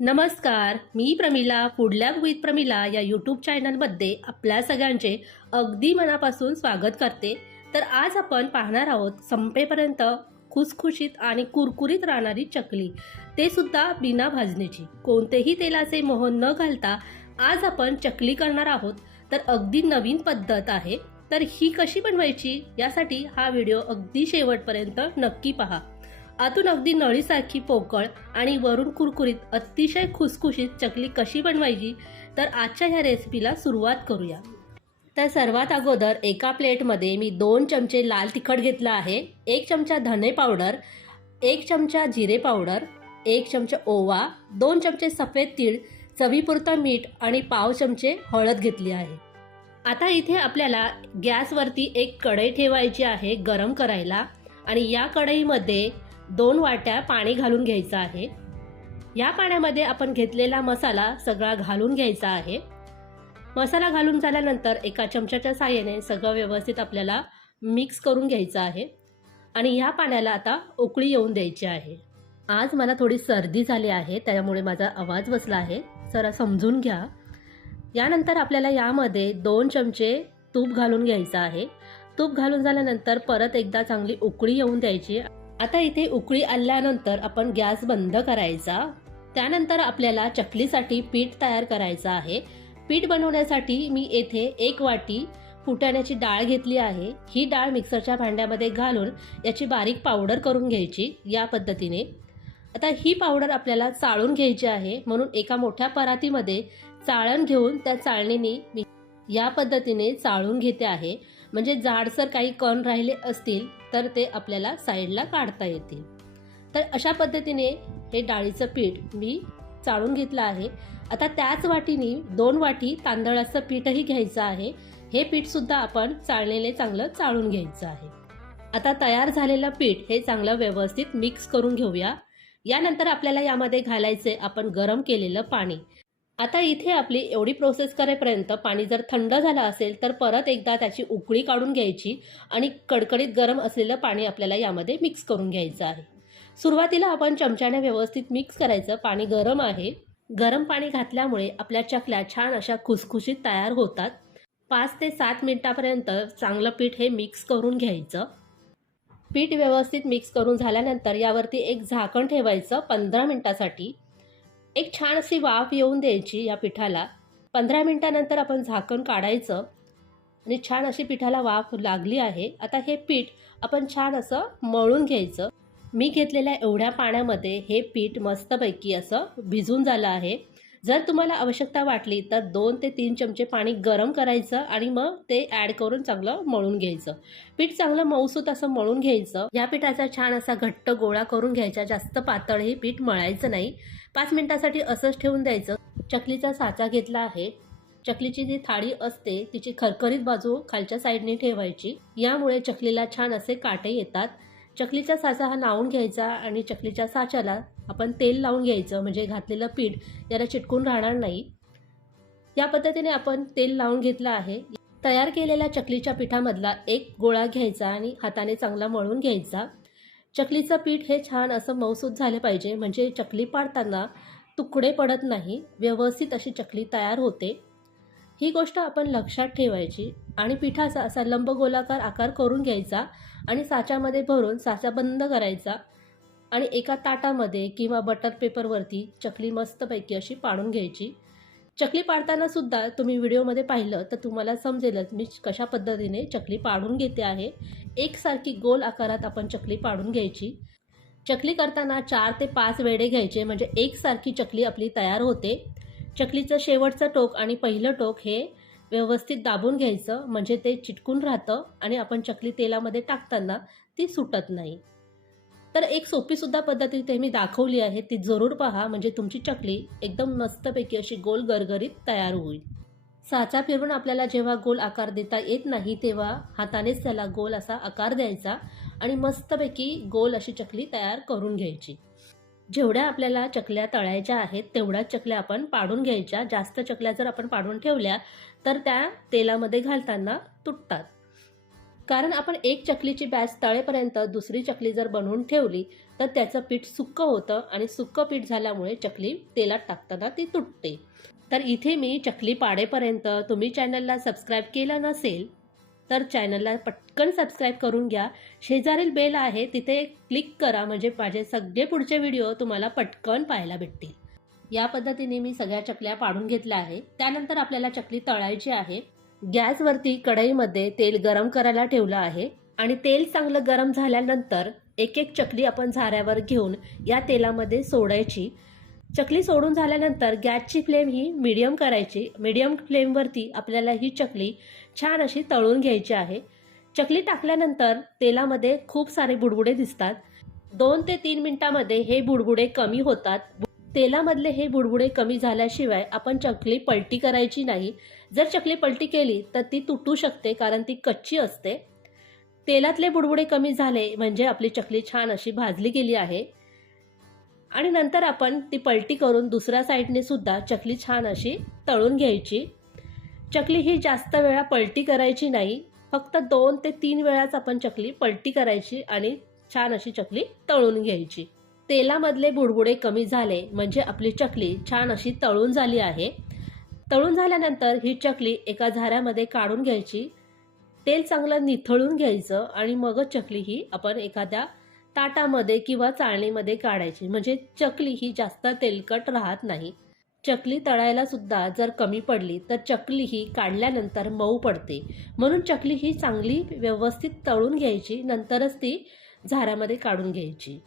नमस्कार मी प्रमिला पुढल्या विथ प्रमिला या यूट्यूब चॅनलमध्ये आपल्या सगळ्यांचे अगदी मनापासून स्वागत करते. तर आज आपण पाहणार आहोत संपेपर्यंत खुसखुशीत आणि कुरकुरीत राहणारी चकली. ते सुद्धा बिना भाजणीची. कोणतेही तेलाचे मोहन न घालता आज आपण चकली करणार आहोत. तर अगदी नवीन पद्धत आहे. तर ही कशी बनवायची यासाठी हा व्हिडिओ अगदी शेवटपर्यंत नक्की पहा. आतून अगदी नळीसारखी पोकळ आणि वरून कुरकुरीत अतिशय खुसखुशीत चकली कशी बनवायची तर आजच्या ह्या रेसिपीला सुरुवात करूया. तर सर्वात अगोदर एका प्लेटमध्ये मी दोन चमचे लाल तिखट घेतला आहे एक चमचा धने पावडर एक चमचा जिरे पावडर एक चमचा ओवा दोन चमचे सफेद तीळ चवीपुरतं मीठ आणि पाव चमचे हळद घेतली आहे. आता इथे आपल्याला गॅसवरती एक कढई ठेवायची आहे गरम करायला आणि या कढईमध्ये दोन वाट्या पाणी घालून घ्यायचं आहे. या पाण्यामध्ये आपण घेतलेला मसाला सगळा घालून घ्यायचा आहे. मसाला घालून झाल्यानंतर एका चमच्याच्या साह्याने सगळं व्यवस्थित आपल्याला मिक्स करून घ्यायचं आहे. आणि ह्या पाण्याला आता उकळी येऊन द्यायची आहे. आज मला थोडी सर्दी झाली आहे त्यामुळे माझा आवाज बसला आहे. जरा समजून घ्या. यानंतर आपल्याला यामध्ये दोन चमचे तूप घालून घ्यायचं आहे. तूप घालून झाल्यानंतर परत एकदा चांगली उकळी येऊन द्यायची. आता इथे उकळी आल्यानंतर आपण गॅस बंद करायचा. त्यानंतर आपल्याला चकलीसाठी पीठ तयार करायचं आहे. पीठ बनवण्यासाठी मी येथे एक वाटी फुटाण्याची डाळ घेतली आहे. ही डाळ मिक्सरच्या भांड्यामध्ये घालून याची बारीक पावडर करून घ्यायची या पद्धतीने. आता ही पावडर आपल्याला चाळून घ्यायची आहे. म्हणून एका मोठ्या परातीमध्ये चाळण घेऊन त्या चाळणीने मी या पद्धतीने चाळून घेते आहे. म्हणजे जाडसर काही कण राहिले असतील तर ते आपल्याला साईडला काढता येतील. तर अशा पद्धतीने हे डाळीचं पीठ मी चाळून घेतलं आहे. आता त्याच वाटीने दोन वाटी तांदळाचं पीठही घ्यायचं आहे. हे पीठसुद्धा आपण चाळलेले चांगलं चाळून घ्यायचं आहे. आता तयार झालेलं पीठ हे चांगलं व्यवस्थित मिक्स करून घेऊया. यानंतर आपल्याला यामध्ये घालायचे आपण गरम केलेलं पाणी. आता इथे आपली एवढी प्रोसेस करेपर्यंत पाणी जर थंड झालं असेल तर परत एकदा त्याची उकळी काढून घ्यायची आणि कडकडीत गरम असलेलं पाणी आपल्याला यामध्ये मिक्स करून घ्यायचं आहे. सुरुवातीला आपण चमच्याने व्यवस्थित मिक्स करायचं. पाणी गरम आहे. गरम पाणी घातल्यामुळे आपल्या चकल्या छान अशा खुसखुशीत तयार होतात. पाच ते सात मिनटापर्यंत चांगलं पीठ हे मिक्स करून घ्यायचं. पीठ व्यवस्थित मिक्स करून झाल्यानंतर यावरती एक झाकण ठेवायचं पंधरा मिनटासाठी. एक छान अशी वाफ येऊन द्यायची या पिठाला. पंधरा मिनिटानंतर आपण झाकण काढायचं आणि छान अशी पिठाला वाफ लागली आहे. आता हे पीठ आपण छान असं मळून घ्यायचं. मी घेतलेल्या एवढ्या पाण्यामध्ये हे पीठ मस्तपैकी असं भिजून झालं आहे. जर तुम्हाला आवश्यकता वाटली तर दोन ते तीन चमचे पाणी गरम करायचं आणि मग ते ॲड करून चांगलं मळून घ्यायचं. पीठ चांगलं मऊसूत असं मळून घ्यायचं. या पिठाचा छान असा घट्ट गोळा करून घ्यायचा. जास्त पातळही पीठ मळायचं नाही. पाच मिनिटासाठी असंच ठेवून द्यायचं. चकलीचा साचा घेतला आहे. चकलीची जी थाळी असते तिची खरखरीत बाजू खालच्या साईडने ठेवायची. यामुळे चकलीला छान असे काटे येतात. चकलीचा साचा हा लावून घ्यायचा आणि चकलीच्या साच्याला आपण तेल लावून घ्यायचं म्हणजे घातलेलं पीठ याला चिटकून राहणार नाही. या पद्धतीने आपण तेल लावून घेतलं आहे. तयार केलेल्या चकलीच्या पिठामधला एक गोळा घ्यायचा आणि हाताने चांगला मळून घ्यायचा. चकलीचं पीठ हे छान असं मऊसूत झाले पाहिजे म्हणजे चकली पाडताना तुकडे पडत नाही व्यवस्थित अशी चकली तयार होते. ही गोष्ट आपण लक्षात ठेवायची आणि पिठाचा असा लंबगोलाकार आकार करून घ्यायचा. आणि साच्यामध्ये भरून साचा बंद करायचा आणि एका ताटामध्ये किंवा बटर पेपरवरती चकली मस्तपैकी अशी पाडून घ्यायची. चकली पाडताना सुद्धा तुम्ही व्हिडिओमध्ये पाहिलं तर तुम्हाला समजेलच मी कशा पद्धतीने चकली पाडून घेते आहे. एकसारखी गोल आकारात आपण चकली पाडून घ्यायची. चकली करताना चार ते पाच वेडे घ्यायचे म्हणजे एकसारखी चकली आपली तयार होते. चकलीचं शेवटचं टोक आणि पहिलं टोक हे व्यवस्थित दाबून घ्यायचं म्हणजे ते चिटकून राहतं आणि आपण चकली तेलामध्ये टाकताना ती सुटत नाही. तर एक सोपीसुद्धा पद्धत इथे मी दाखवली आहे ती जरूर पहा म्हणजे तुमची चकली एकदम मस्तपैकी अशी गोल गरगरीत तयार होईल. साचा फिरून आपल्याला जेव्हा गोल आकार देता येत नाही तेव्हा हातानेच त्याला गोल असा आकार द्यायचा आणि मस्तपैकी गोल अशी चकली तयार करून घ्यायची. जेवढ्या आपल्याला चकल्या तळायच्या आहेत तेवढ्याच चकल्या आपण पाडून घ्यायच्या. जास्त चकल्या जर आपण पाडून ठेवल्या तर त्या तेलामध्ये घालताना तुटतात. कारण आपण एक चकलीची बॅच तळेपर्यंत दुसरी चकली जर बनवून ठेवली तर त्याचं पीठ सुक्कं होतं आणि सुक्क पीठ झाल्यामुळे चकली तेलात टाकताना ती तुटते. तर इथे मी चकली पाडेपर्यंत तुम्ही चॅनलला सबस्क्राईब केलं नसेल तर चॅनलला पटकन सबस्क्राईब करून घ्या. शेजारील बेल आहे तिथे क्लिक करा म्हणजे माझे सगळे पुढचे व्हिडिओ तुम्हाला पटकन पाहायला भेटतील. या पद्धतीने मी सगळ्या चकल्या पाडून घेतल्या आहे. त्यानंतर आपल्याला चकली तळायची आहे. गॅसवरती कढईमध्ये तेल गरम करायला ठेवलं आहे आणि तेल चांगलं गरम झाल्यानंतर एक एक चकली आपण झाऱ्यावर घेऊन या तेलामध्ये सोडायची. चकली सोडून झाल्यानंतर गॅसची फ्लेम ही मीडियम करायची. मीडियम फ्लेमवरती आपल्याला ही चकली छान अशी तळून घ्यायची आहे. चकली टाकल्यानंतर तेलामध्ये खूप सारे बुडबुडे दिसतात. दोन ते तीन मिनिटामध्ये हे बुडबुडे कमी होतात. तेलामधले हे बुडबुडे कमी झाल्याशिवाय आपण चकली पलटी करायची नाही. जर चकली पलटी केली तर ती तुटू शकते कारण ती कच्ची असते. तेलातले बुडबुडे कमी झाले म्हणजे आपली चकली छान अशी भाजली गेली आहे. आणि नंतर आपण ती पलटी करून दुसऱ्या साईडने सुद्धा चकली छान अशी तळून घ्यायची. चकली ही जास्त वेळा पलटी करायची नाही. फक्त दोन ते तीन वेळाच आपण चकली पलटी करायची आणि छान अशी चकली तळून घ्यायची. तेलामधले बुडबुडे कमी झाले म्हणजे आपली चकली छान अशी तळून झाली आहे. तळून झाल्यानंतर ही चकली एका झाऱ्यामध्ये काढून घ्यायची. तेल चांगलं निथळून घ्यायचं आणि मगच चकली ही आपण एखाद्या ताटामध्ये किंवा चाळणीमध्ये काढायची. म्हणजे चकली ही जास्त तेलकट राहत नाही. चकली तळायला सुद्धा जर कमी पडली तर चकली ही काढल्यानंतर मऊ पडते. म्हणून चकली ही चांगली व्यवस्थित तळून घ्यायची नंतरच ती झाऱ्यामध्ये काढून घ्यायची.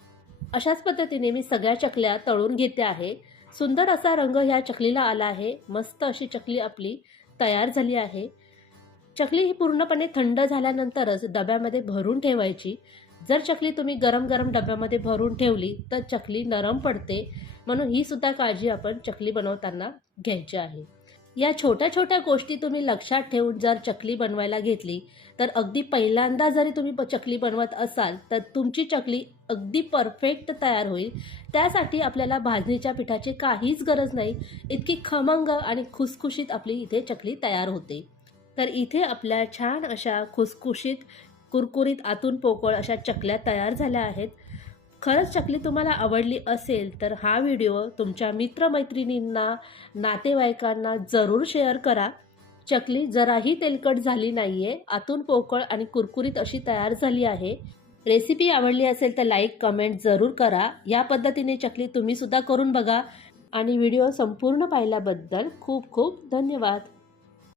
अशाच पद्धतीने मी सगळ्या चकल्या तळून घेते आहे. सुंदर असा रंग ह्या चकलीला आला आहे. मस्त अशी चकली आपली तयार झाली आहे. चकली ही पूर्णपणे थंड झाल्यानंतरच डब्यामध्ये भरून ठेवायची. जर चकली तुम्ही गरम गरम डब्यामध्ये भरून ठेवली तर चकली नरम पडते. म्हणून ही सुद्धा काळजी आपण चकली बनवताना घ्यायची आहे. या छोट्या छोट्या गोष्टी तुम्ही लक्षात ठेवून जर चकली बनवायला घेतली तर अगदी पहिल्यांदा जरी तुम्ही प- चकली बनवत असाल तर तुमची चकली अगदी परफेक्ट तयार होईल. त्यासाठी आपल्याला भाजणीच्या पिठाची काहीच गरज नाही. इतकी खमंग आणि खुसखुशीत आपली इथे चकली तयार होते. तर इथे आपल्या छान अशा खुसखुशीत कुरकुरीत आतून पोकळ अशा चकल्या तयार झाल्या आहेत. खरंच चकली तुम्हाला आवडली असेल तर हा व्हिडिओ तुमच्या मित्रमैत्रिणींना नातेवाईकांना जरूर शेअर करा. चकली जराही तेलकट झाली नाही आहे आतून पोकळ आणि कुरकुरीत अशी तयार झाली आहे. रेसिपी आवडली असेल तर लाईक कमेंट जरूर करा. या पद्धतीने चकली तुम्ही सुद्धा करून बघा. आणि व्हिडिओ संपूर्ण पाहिल्याबद्दल खूप खूप धन्यवाद.